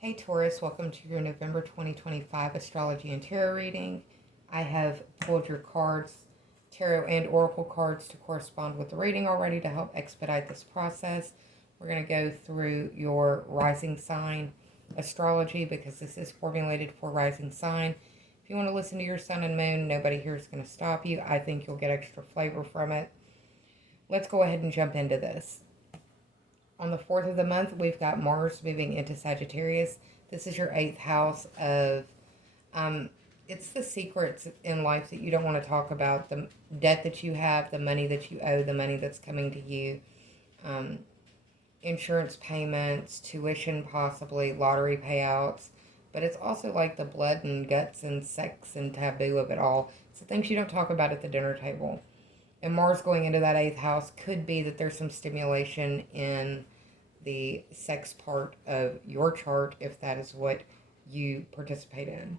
Hey Taurus, welcome to your November 2025 astrology and tarot reading. I have pulled your cards, tarot and oracle cards, to correspond with the reading already to help expedite this process. We're going to go through your rising sign astrology because this is formulated for rising sign. If you want to listen to your sun and moon, nobody here is going to stop you. I think you'll get extra flavor from it. Let's go ahead and jump into this. On the 4th of the month, we've got Mars moving into Sagittarius. This is your 8th house of, it's the secrets in life that you don't want to talk about. The debt that you have, the money that you owe, the money that's coming to you, insurance payments, tuition possibly, lottery payouts. But it's also like the blood and guts and sex and taboo of it all. It's the things you don't talk about at the dinner table. And Mars going into that 8th house could be that there's some stimulation in the sex part of your chart if that is what you participate in.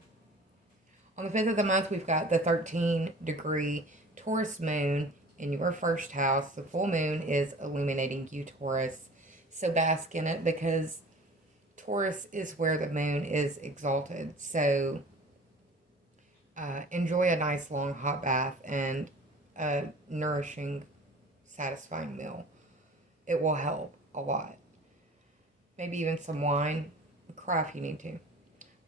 On the 5th of the month, we've got the 13-degree Taurus moon in your first house. The full moon is illuminating you, Taurus. So bask in it because Taurus is where the moon is exalted. So enjoy a nice long hot bath and a nourishing, satisfying meal. It will help a lot. Maybe even some wine. Cry if you need to.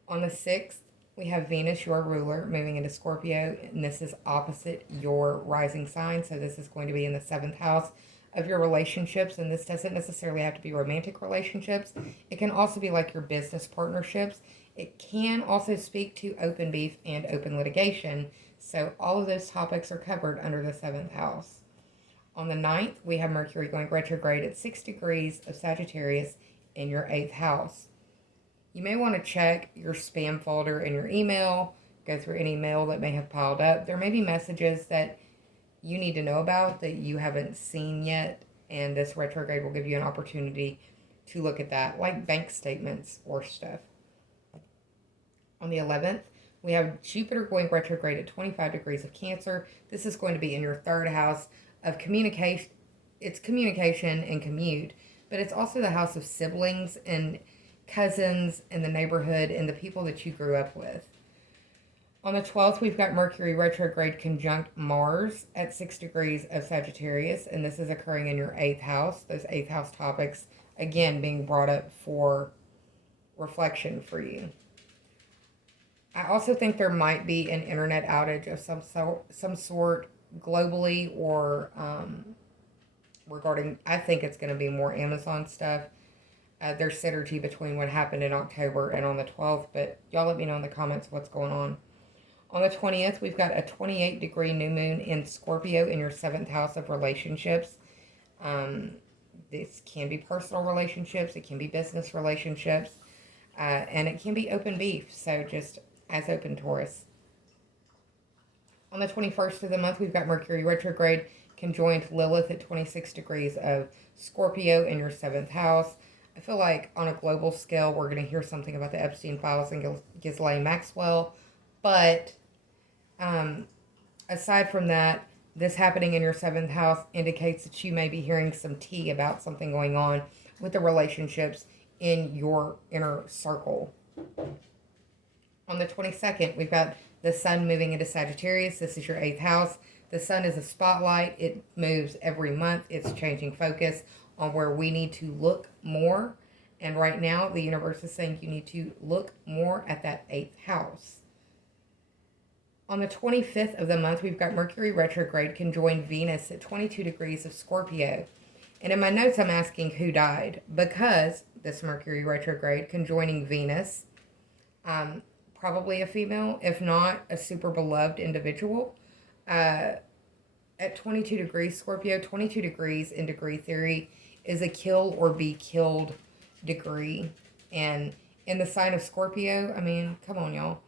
On the 6th, we have Venus, your ruler, moving into Scorpio, and this is opposite your rising sign, so this is going to be in the 7th house of your relationships, and this doesn't necessarily have to be romantic relationships. It can also be like your business partnerships. It can also speak to open beef and open litigation. So all of those topics are covered under the 7th house. On the 9th, we have Mercury going retrograde at 6 degrees of Sagittarius in your 8th house. You may want to check your spam folder in your email, go through any mail that may have piled up. There may be messages that you need to know about that you haven't seen yet, and this retrograde will give you an opportunity to look at that, like bank statements or stuff. On the 11th, we have Jupiter going retrograde at 25 degrees of Cancer. This is going to be in your 3rd house of communication. It's communication and commute, but it's also the house of siblings and cousins in the neighborhood and the people that you grew up with. On the 12th, we've got Mercury retrograde conjunct Mars at 6 degrees of Sagittarius, and this is occurring in your 8th house. Those 8th house topics, again, being brought up for reflection for you. I also think there might be an internet outage of some sort globally or regarding, I think it's going to be more Amazon stuff. There's synergy between what happened in October and on the 12th, but y'all let me know in the comments what's going on. On the 20th, we've got a 28-degree new moon in Scorpio in your 7th house of relationships. This can be personal relationships, it can be business relationships, and it can be open beef, so just as open Taurus. On the 21st of the month, we've got Mercury retrograde conjoined Lilith at 26 degrees of Scorpio in your 7th house. I feel like on a global scale, we're going to hear something about the Epstein files and Ghislaine Maxwell. But aside from that, this happening in your 7th house indicates that you may be hearing some tea about something going on with the relationships in your inner circle. On the 22nd, we've got the sun moving into Sagittarius. This is your 8th house. The sun is a spotlight. It moves every month. It's changing focus on where we need to look more. And right now, the universe is saying you need to look more at that 8th house. On the 25th of the month, we've got Mercury retrograde conjoined Venus at 22 degrees of Scorpio. And in my notes, I'm asking who died, because this Mercury retrograde conjoining Venus, probably a female, if not a super beloved individual. At 22 degrees Scorpio, 22 degrees in degree theory is a kill or be killed degree. And in the sign of Scorpio, I mean, come on, y'all.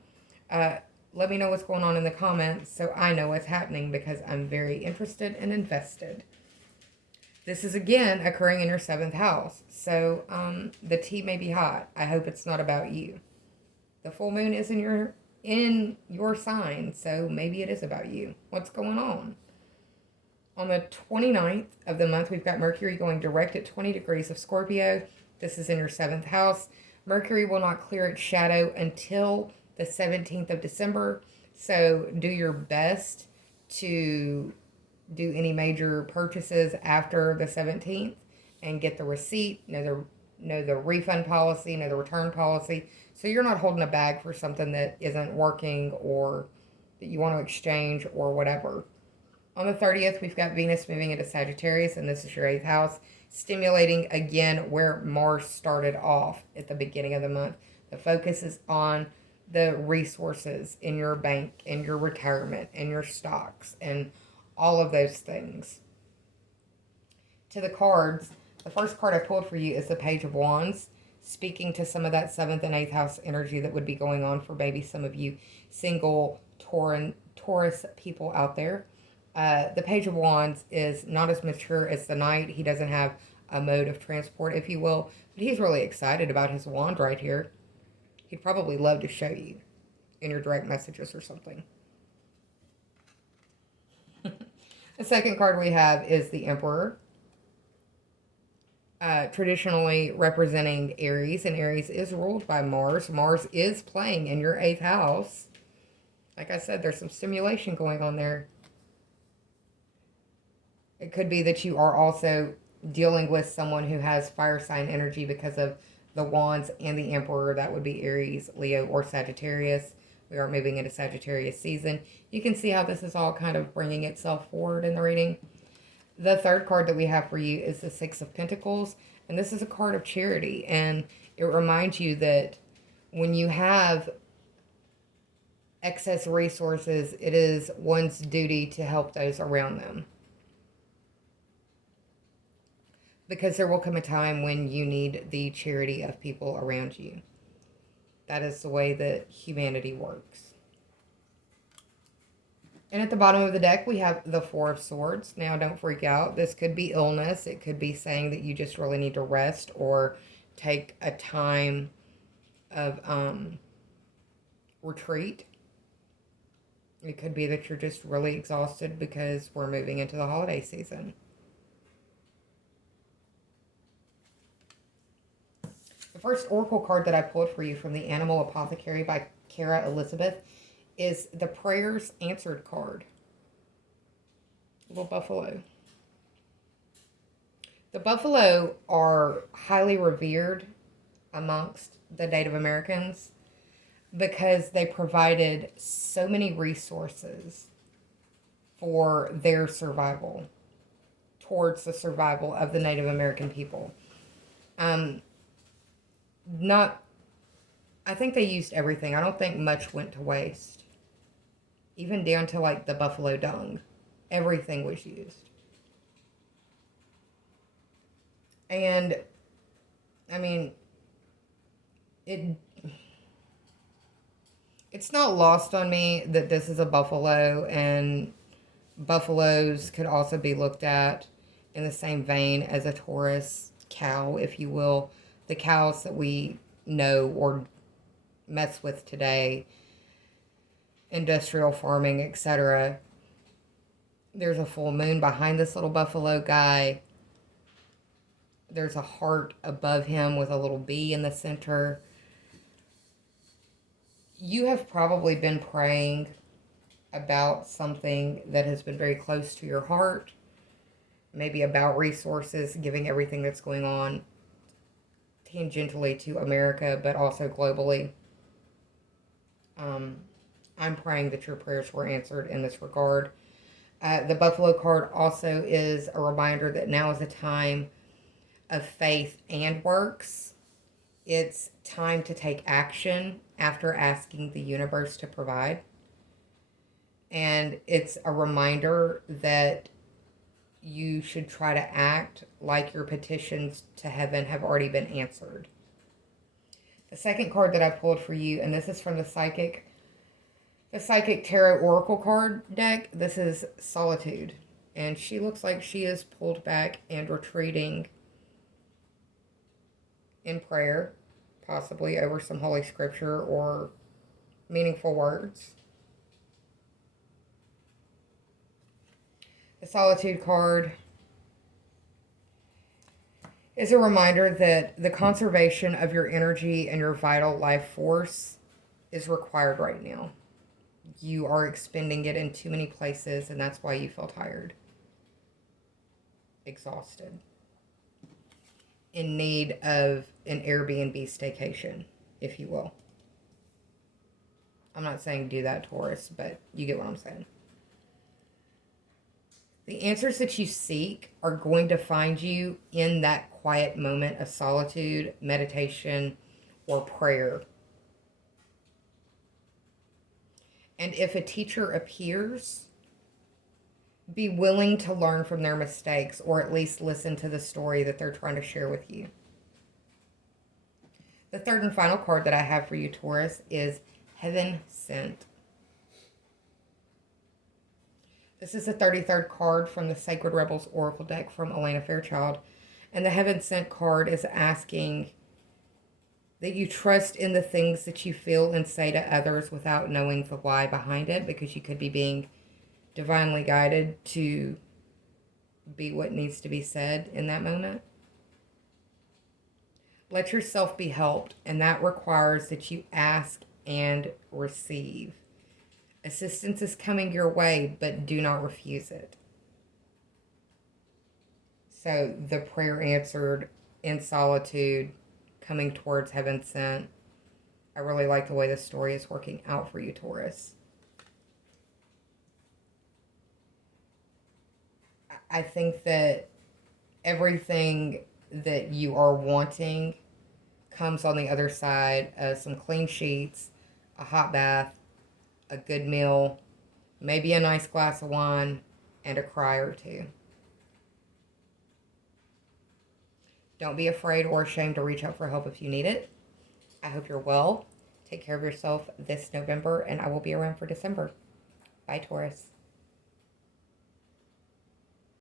Let me know what's going on in the comments so I know what's happening because I'm very interested and invested. This is again occurring in your 7th house. So the tea may be hot. I hope it's not about you. The full moon is in your sign, so maybe it is about you. What's going on? On the 29th of the month, we've got Mercury going direct at 20 degrees of Scorpio. This is in your 7th house. Mercury will not clear its shadow until the 17th of December. So do your best to do any major purchases after the 17th and get the receipt, know the refund policy, know the return policy. So you're not holding a bag for something that isn't working or that you want to exchange or whatever. On the 30th, we've got Venus moving into Sagittarius, and this is your 8th house, stimulating again where Mars started off at the beginning of the month. The focus is on the resources in your bank, in your retirement, in your stocks, and all of those things. To the cards, the first card I pulled for you is the Page of Wands, speaking to some of that 7th and 8th house energy that would be going on for maybe some of you single Taurus people out there. The Page of Wands is not as mature as the Knight. He doesn't have a mode of transport, if you will, but he's really excited about his wand right here. He'd probably love to show you in your direct messages or something. The second card we have is the Emperor, traditionally representing Aries, and Aries is ruled by Mars. Mars is playing in your 8th house. Like I said, there's some stimulation going on there. It could be that you are also dealing with someone who has fire sign energy because of the Wands and the Emperor. That would be Aries, Leo, or Sagittarius. We are moving into Sagittarius season. You can see how this is all kind of bringing itself forward in the reading. The third card that we have for you is the Six of Pentacles, and this is a card of charity, and it reminds you that when you have excess resources, it is one's duty to help those around them. Because there will come a time when you need the charity of people around you. That is the way that humanity works. And at the bottom of the deck, we have the Four of Swords. Now, don't freak out. This could be illness. It could be saying that you just really need to rest or take a time of retreat. It could be that you're just really exhausted because we're moving into the holiday season. The first oracle card that I pulled for you from the Animal Apothecary by Kara Elizabeth is the Prayers Answered card. Little buffalo. The buffalo are highly revered amongst the Native Americans because they provided so many resources for their survival, towards the survival of the Native American people. I think they used everything. I don't think much went to waste. Even down to like the buffalo dung. Everything was used. And, I mean, it's not lost on me that this is a buffalo, and buffaloes could also be looked at in the same vein as a Taurus cow, if you will. The cows that we know or mess with today, industrial farming, etc. There's a full moon behind this little buffalo guy. There's a heart above him with a little bee in the center. You have probably been praying about something that has been very close to your heart. Maybe about resources, giving everything that's going on tangentially to America, but also globally. I'm praying that your prayers were answered in this regard. The Buffalo card also is a reminder that now is a time of faith and works. It's time to take action after asking the universe to provide. And it's a reminder that you should try to act like your petitions to heaven have already been answered. The second card that I pulled for you, and this is from the Psychic Tarot Oracle card deck. This is Solitude. And she looks like she is pulled back and retreating in prayer, possibly over some Holy Scripture or meaningful words. The Solitude card is a reminder that the conservation of your energy and your vital life force is required right now. You are expending it in too many places, and that's why you feel tired, exhausted, in need of an Airbnb staycation, if you will. I'm not saying do that, Taurus, but you get what I'm saying. The answers that you seek are going to find you in that quiet moment of solitude, meditation, or prayer. And if a teacher appears, be willing to learn from their mistakes, or at least listen to the story that they're trying to share with you. The third and final card that I have for you, Taurus, is Heaven Sent. This is the 33rd card from the Sacred Rebels Oracle deck from Elena Fairchild. And the Heaven Sent card is asking that you trust in the things that you feel and say to others without knowing the why behind it, because you could be being divinely guided to be what needs to be said in that moment. Let yourself be helped, and that requires that you ask and receive. Assistance is coming your way, but do not refuse it. So the prayer answered in solitude, coming towards Heaven Sent. I really like the way this story is working out for you, Taurus. I think that everything that you are wanting comes on the other side of some clean sheets, a hot bath, a good meal, maybe a nice glass of wine, and a cry or two. Don't be afraid or ashamed to reach out for help if you need it. I hope you're well. Take care of yourself this November, and I will be around for December. Bye, Taurus.